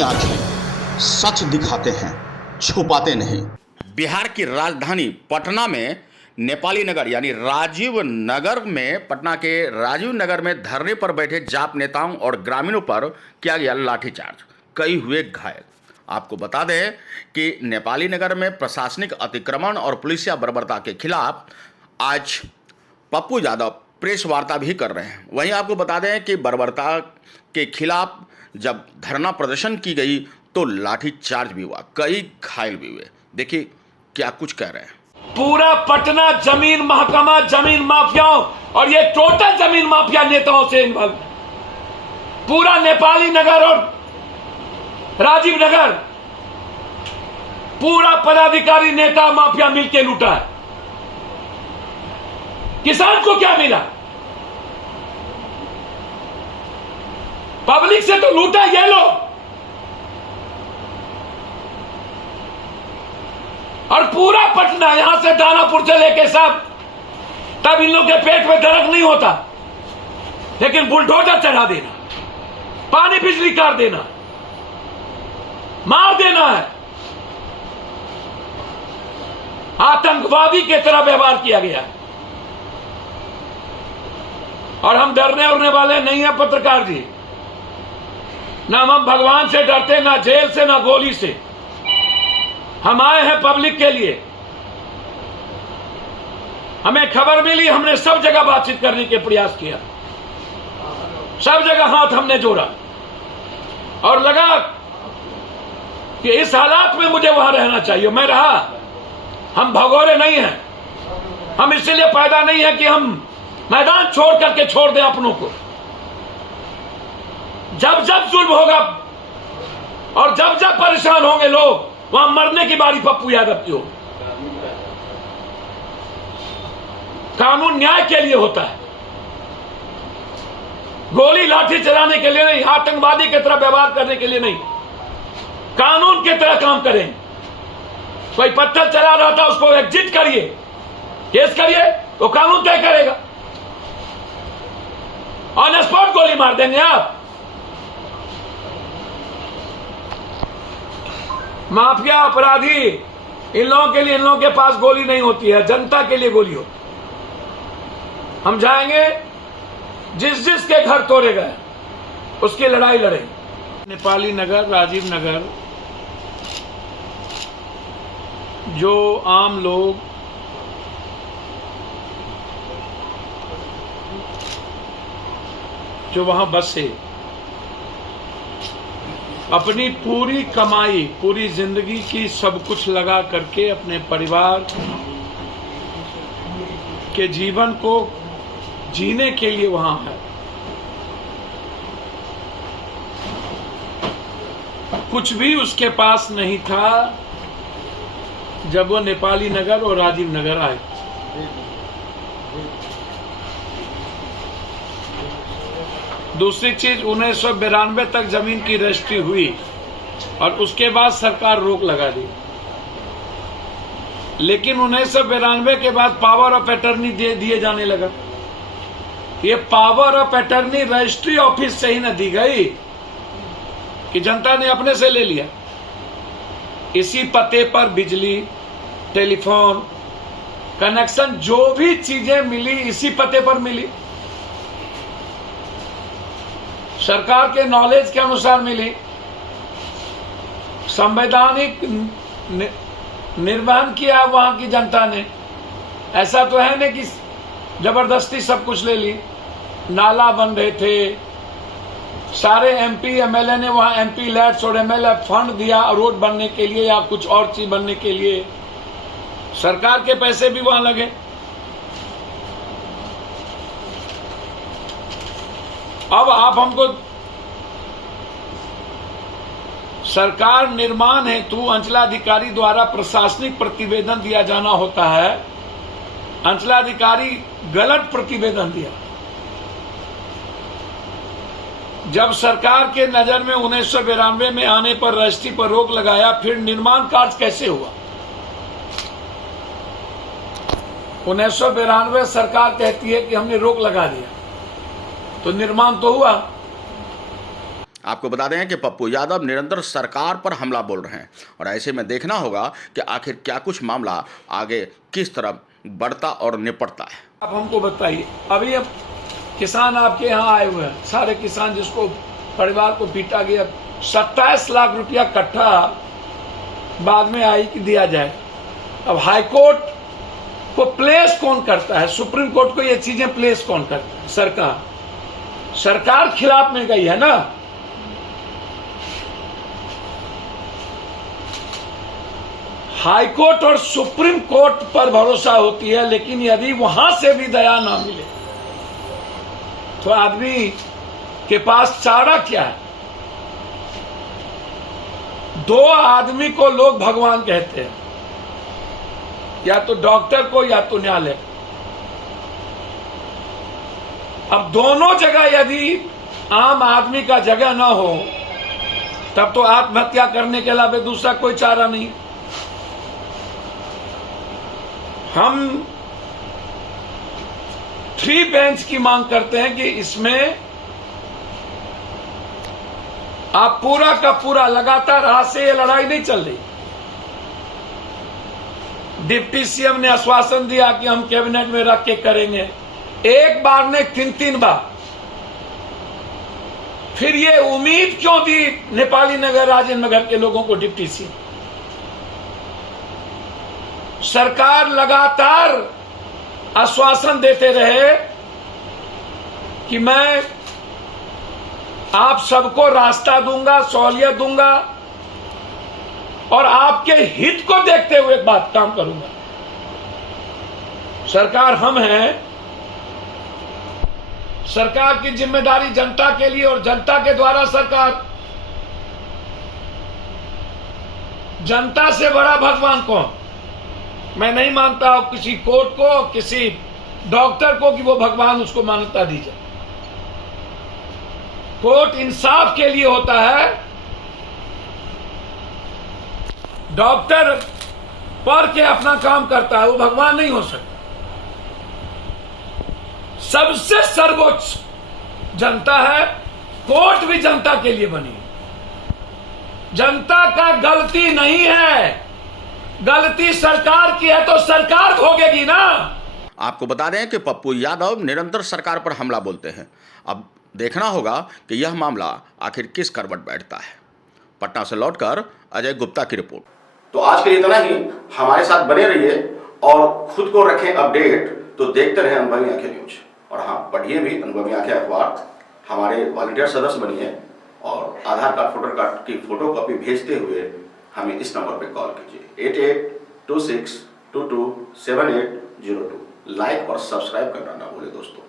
अपनी आंखें सच दिखाते हैं, छुपाते नहीं। बिहार की राजधानी पटना में नेपाली नगर यानी राजीव नगर में, पटना के राजीव नगर में धरने पर बैठे जाप नेताओं और ग्रामीणों पर किया गया लाठीचार्ज, कई हुए घायल। आपको बता दें कि नेपाली नगर में प्रशासनिक अतिक्रमण और पुलिसिया बर्बरता के खिलाफ आज पप्पू यादव प्रेस वार्ता भी कर रहे हैं। वहीं आपको बता दें कि बर्बरता के खिलाफ जब धरना प्रदर्शन की गई तो लाठीचार्ज भी हुआ, कई घायल भी हुए। देखिए क्या कुछ कह रहे हैं। पूरा पटना जमीन महकमा, जमीन माफियाओं और ये टोटल जमीन माफिया नेताओं से इन्वॉल्व, पूरा नेपाली नगर और राजीव नगर, पूरा पदाधिकारी नेता माफिया मिलकर लूटा है। किसान को क्या मिला? पब्लिक से तो लूटा ये लोग, और पूरा पटना यहां से दानापुर से लेके सब, तब इन लोग के पेट में दर्द नहीं होता, लेकिन बुलडोजर चढ़ा देना, पानी बिजली काट देना, मार देना है, आतंकवादी की तरह व्यवहार किया गया। और हम डरने उड़ने वाले नहीं हैं पत्रकार जी, ना हम भगवान से डरते, ना जेल से, ना गोली से। हम आए हैं पब्लिक के लिए। हमें खबर मिली, हमने सब जगह बातचीत करने के प्रयास किया, सब जगह हाथ हमने जोड़ा और लगा कि इस हालात में मुझे वहां रहना चाहिए। मैं रहा। हम भगोरे नहीं हैं, हम इसलिए पैदा नहीं है कि हम मैदान छोड़ करके छोड़ दें अपनों को। जब जब जुल्म होगा और जब जब परेशान होंगे लोग, वहां मरने की बारी पप्पू यादव की होगी। कानून न्याय के लिए होता है, गोली लाठी चलाने के लिए नहीं, आतंकवादी की तरह व्यवहार करने के लिए नहीं, कानून की तरह काम करें। कोई पत्थर चला रहा था, उसको एग्जिट करिए, केस करिए, वो कानून तय करेगा। ऑन स्पॉट गोली मार देंगे आप? माफिया अपराधी, इन लोगों के लिए, इन लोगों के पास गोली नहीं होती है, जनता के लिए गोली होती। हम जाएंगे, जिस जिस के घर तोड़े गए उसकी लड़ाई लड़ेंगे। नेपाली नगर, राजीव नगर, जो आम लोग जो वहां बसे, अपनी पूरी कमाई, पूरी जिंदगी की सब कुछ लगा करके अपने परिवार के जीवन को जीने के लिए वहां है। कुछ भी उसके पास नहीं था जब वो नेपाली नगर और राजीव नगर आए। दूसरी चीज, 1992 तक जमीन की रजिस्ट्री हुई और उसके बाद सरकार रोक लगा दी, लेकिन 1992 के बाद पावर ऑफ अटर्नी दे दिए जाने लगा। ये power of attorney registry office से ही न दी गई कि जनता ने अपने से ले लिया। इसी पते पर बिजली, टेलीफोन कनेक्शन, जो भी चीजें मिली इसी पते पर मिली, सरकार के नॉलेज के अनुसार मिली। संवैधानिक निर्वहन किया वहां की जनता ने। ऐसा तो है नहीं कि जबरदस्ती सब कुछ ले ली। नाला बन रहे थे, सारे एमपी एमएलए ने वहां एमपी लैट्स और एमएलए फंड दिया रोड बनने के लिए या कुछ और चीज बनने के लिए। सरकार के पैसे भी वहां लगे। अब आप हमको, सरकार निर्माण हेतु अंचलाधिकारी द्वारा प्रशासनिक प्रतिवेदन दिया जाना होता है। अंचलाधिकारी गलत प्रतिवेदन दिया। जब सरकार के नजर में 1992 में आने पर रजिस्ट्री पर रोक लगाया, फिर निर्माण कार्य कैसे हुआ? 1992 सरकार कहती है कि हमने रोक लगा दिया, तो निर्माण तो हुआ। आपको बता दें कि पप्पू यादव निरंतर सरकार पर हमला बोल रहे हैं और ऐसे में देखना होगा कि आखिर क्या कुछ मामला आगे किस तरह बढ़ता और निपटता है। आप हमको बताइए, अभी अब किसान आपके यहाँ आए हुए हैं, सारे किसान जिसको परिवार को पीटा गया, 27 लाख रुपया कट्ठा बाद में आई कि दिया जाए। अब हाई कोर्ट को प्लेस कौन करता है, सुप्रीम कोर्ट को ये चीजें प्लेस कौन करता है? सरकार खिलाफ में गई है ना। हाई कोर्ट और सुप्रीम कोर्ट पर भरोसा होती है, लेकिन यदि वहां से भी दया ना मिले तो आदमी के पास चारा क्या है? 2 आदमी को लोग भगवान कहते हैं, या तो डॉक्टर को या तो न्यायालय। अब दोनों जगह यदि आम आदमी का जगह ना हो तब तो आत्महत्या करने के अलावा दूसरा कोई चारा नहीं। हम 3 बेंच की मांग करते हैं कि इसमें आप पूरा का पूरा, लगातार आज से ये लड़ाई नहीं चल रही। डिप्टी सीएम ने आश्वासन दिया कि हम कैबिनेट में रख के करेंगे, एक बार ने 3 बार। फिर ये उम्मीद क्यों दी नेपाली नगर, राजेंद्र नगर के लोगों को डिप्टी सीएम? सरकार लगातार आश्वासन देते रहे कि मैं आप सबको रास्ता दूंगा, सहूलियत दूंगा और आपके हित को देखते हुए एक बात काम करूंगा। सरकार हम हैं, सरकार की जिम्मेदारी जनता के लिए और जनता के द्वारा सरकार। जनता से बड़ा भगवान कौन? मैं नहीं मानता हूं किसी कोर्ट को, किसी डॉक्टर को कि वो भगवान, उसको मान्यता दी जाए। कोर्ट इंसाफ के लिए होता है, डॉक्टर पढ़ के अपना काम करता है, वो भगवान नहीं हो सकता। सबसे सर्वोच्च जनता है, कोर्ट भी जनता के लिए बनी। जनता का गलती नहीं है, गलती सरकार की है तो सरकार भोगेगी ना। आपको बता दें कि पप्पू यादव निरंतर सरकार पर हमला बोलते हैं। अब देखना होगा कि यह मामला आखिर किस करवट बैठता है। पटना से लौटकर अजय गुप्ता की रिपोर्ट। तो आज के लिए इतना ही। हमारे साथ बने रहिए और खुद को रखें अपडेट। तो देखते रहें अनुभवी आंखें न्यूज, और हाँ, पढ़िए भी अनुभवी आंखें अखबार। हमारे वॉलंटियर सदस्य बनिए और आधार कार्ड, वोटर कार्ड की फोटो कॉपी भेजते हुए हमें इस नंबर पर कॉल कीजिए 8826227802। लाइक और सब्सक्राइब करना ना भूलें दोस्तों।